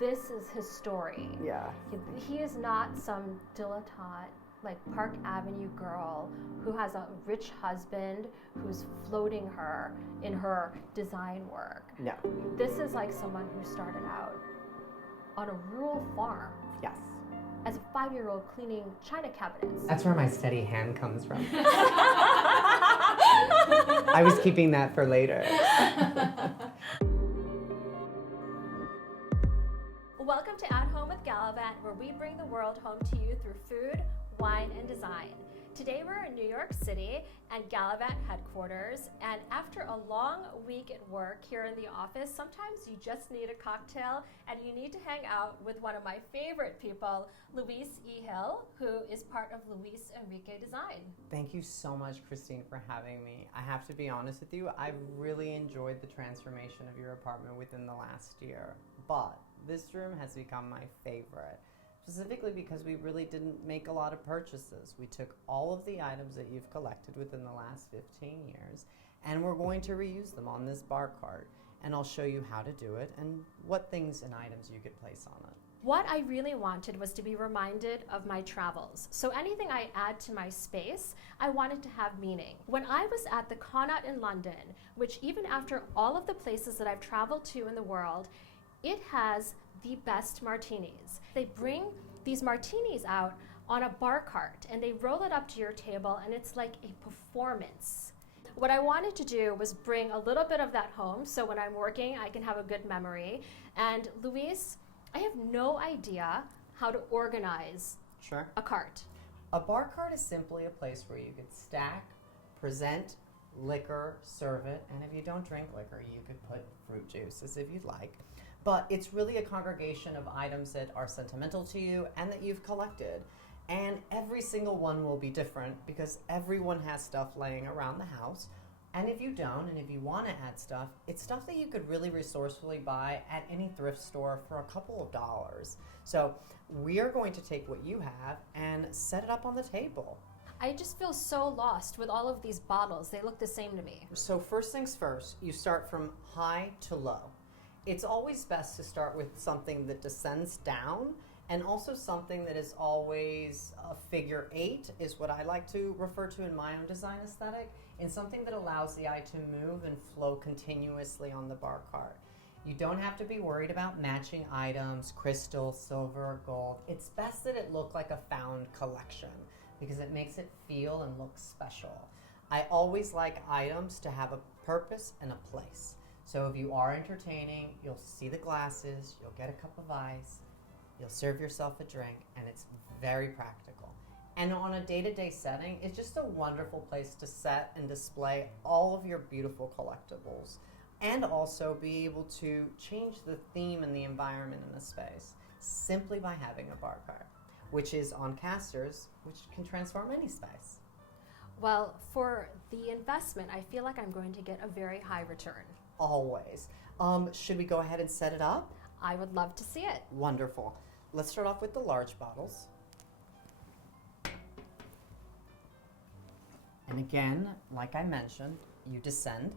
this is his story. Yeah. He is not some dilettante, like Park Avenue girl who has a rich husband who's floating her in her design work. No. This is like someone who started out on a rural farm. Yes. As a 5-year-old cleaning china cabinets. That's where my steady hand comes from. I was keeping that for later. Welcome to At Home with Galavante, where we bring the world home to you through food, wine, and design. Today we're in New York City at Galavante headquarters, and after a long week at work here in the office, sometimes you just need a cocktail and you need to hang out with one of my favorite people, Luis E. Hill, who is part of Luis Enrique Design. Thank you so much, Christine, for having me. I have to be honest with you, I really enjoyed the transformation of your apartment within the last year, but this room has become my favorite. Specifically because we really didn't make a lot of purchases. We took all of the items that you've collected within the last 15 years and we're going to reuse them on this bar cart. And I'll show you how to do it and what things and items you could place on it. What I really wanted was to be reminded of my travels. So anything I add to my space, I wanted to have meaning. When I was at the Connaught in London, which even after all of the places that I've traveled to in the world, it has the best martinis. They bring these martinis out on a bar cart and they roll it up to your table and it's like a performance. What I wanted to do was bring a little bit of that home so when I'm working I can have a good memory. And Luis, I have no idea how to organize a cart. A bar cart is simply a place where you could stack, present liquor, serve it, and if you don't drink liquor, you could put fruit juices if you'd like. But it's really a congregation of items that are sentimental to you and that you've collected. And every single one will be different because everyone has stuff laying around the house. And if you don't, and if you want to add stuff, it's stuff that you could really resourcefully buy at any thrift store for a couple of dollars. So we are going to take what you have and set it up on the table. I just feel so lost with all of these bottles. They look the same to me. So first things first, you start from high to low. It's always best to start with something that descends down and also something that is always a figure 8 is what I like to refer to in my own design aesthetic, and something that allows the eye to move and flow continuously on the bar cart. You don't have to be worried about matching items, crystal, silver, gold. It's best that it look like a found collection because it makes it feel and look special. I always like items to have a purpose and a place. So if you are entertaining, you'll see the glasses, you'll get a cup of ice, you'll serve yourself a drink, and it's very practical. And on a day-to-day setting, it's just a wonderful place to set and display all of your beautiful collectibles and also be able to change the theme and the environment in the space simply by having a bar cart, which is on casters, which can transform any space. Well, for the investment, I feel like I'm going to get a very high return. Always. Should we go ahead and set it up? I would love to see it. Wonderful. Let's start off with the large bottles. And again, like I mentioned, you descend.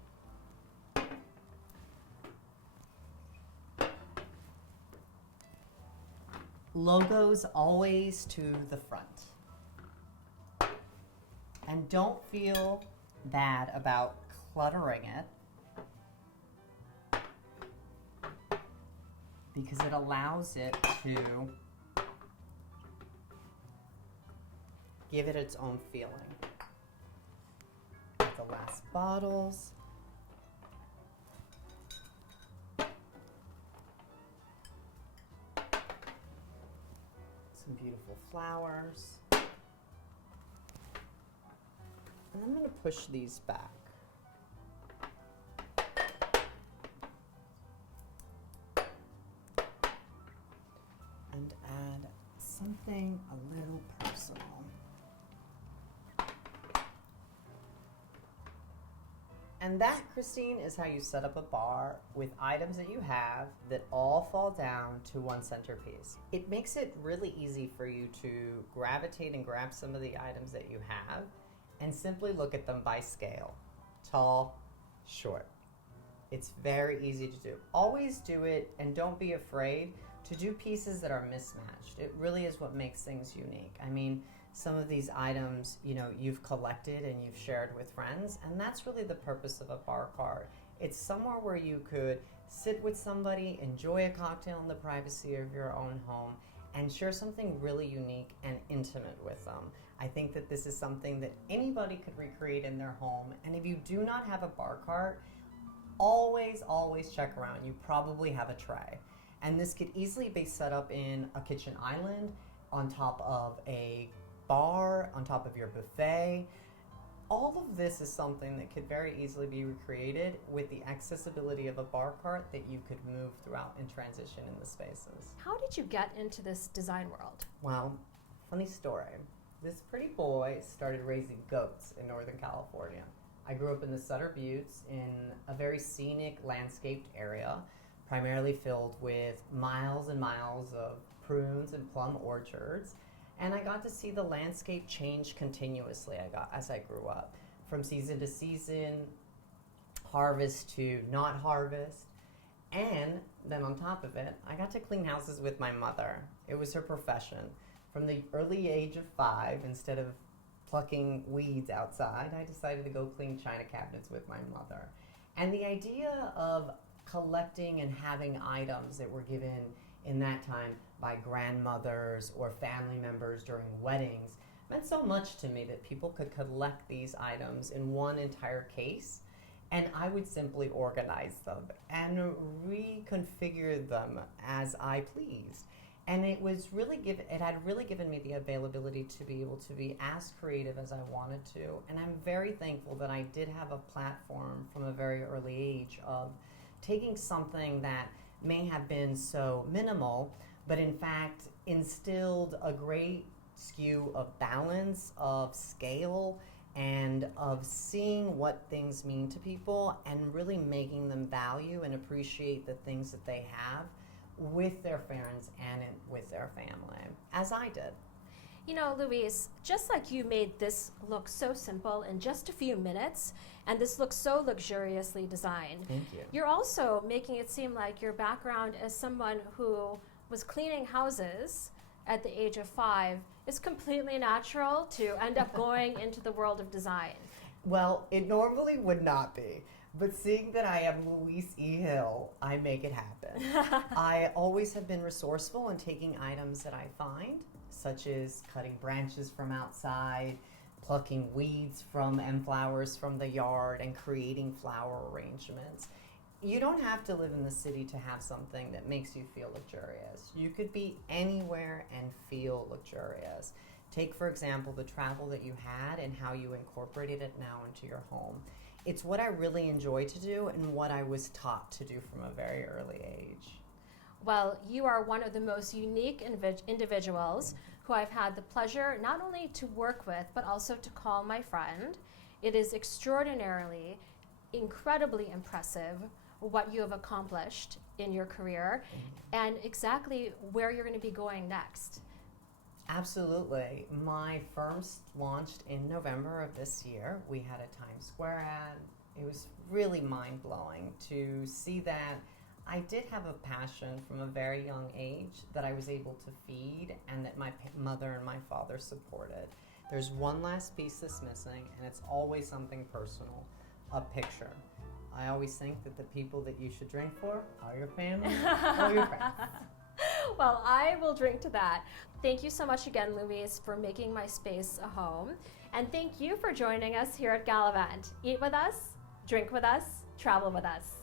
Logos always to the front. And don't feel bad about cluttering it, because it allows it to give it its own feeling. The last bottles. Some beautiful flowers. And I'm going to push these back. And add something a little personal. And that, Christine, is how you set up a bar with items that you have that all fall down to one centerpiece. It makes it really easy for you to gravitate and grab some of the items that you have and simply look at them by scale. Tall, short. It's very easy to do. Always do it and don't be afraid to to do pieces that are mismatched. It really is what makes things unique. I mean, some of these items, you've collected and you've shared with friends, and that's really the purpose of a bar cart. It's somewhere where you could sit with somebody, enjoy a cocktail in the privacy of your own home, and share something really unique and intimate with them. I think that this is something that anybody could recreate in their home. And if you do not have a bar cart, always check around. You probably have a tray. And this could easily be set up in a kitchen island, on top of a bar, on top of your buffet. All of this is something that could very easily be recreated with the accessibility of a bar cart that you could move throughout and transition in the spaces. How did you get into this design world? Well, funny story. This pretty boy started raising goats in Northern California. I grew up in the Sutter Buttes in a very scenic, landscaped area, primarily filled with miles and miles of prunes and plum orchards. And I got to see the landscape change continuously as I grew up, from season to season, harvest to not harvest. And then on top of it, I got to clean houses with my mother. It was her profession. From the early age of 5, instead of plucking weeds outside, I decided to go clean china cabinets with my mother. And the idea of collecting and having items that were given in that time by grandmothers or family members during weddings meant so much to me that people could collect these items in one entire case, and I would simply organize them and reconfigure them as I pleased. And it had really given me the availability to be able to be as creative as I wanted to. And I'm very thankful that I did have a platform from a very early age of taking something that may have been so minimal, but in fact instilled a great skew of balance, of scale, and of seeing what things mean to people and really making them value and appreciate the things that they have with their friends and with their family, as I did. Louise, just like you made this look so simple in just a few minutes, and this looks so luxuriously designed. Thank you. You're also making it seem like your background as someone who was cleaning houses at the age of 5 is completely natural to end up going into the world of design. Well, it normally would not be. But seeing that I am Louise E. Hill, I make it happen. I always have been resourceful in taking items that I find, such as cutting branches from outside, plucking weeds and flowers from the yard, and creating flower arrangements. You don't have to live in the city to have something that makes you feel luxurious. You could be anywhere and feel luxurious. Take, for example, the travel that you had and how you incorporated it now into your home. It's what I really enjoy to do and what I was taught to do from a very early age. Well, you are one of the most unique individuals who I've had the pleasure not only to work with, but also to call my friend. It is incredibly impressive what you have accomplished in your career and exactly where you're going to be going next. Absolutely. My firm launched in November of this year. We had a Times Square ad. It was really mind-blowing to see that I did have a passion from a very young age that I was able to feed and that my mother and my father supported. There's one last piece that's missing, and it's always something personal, a picture. I always think that the people that you should drink for are your family or your friends. Well, I will drink to that. Thank you so much again, Louise, for making my space a home. And thank you for joining us here at Galavante. Eat with us, drink with us, travel with us.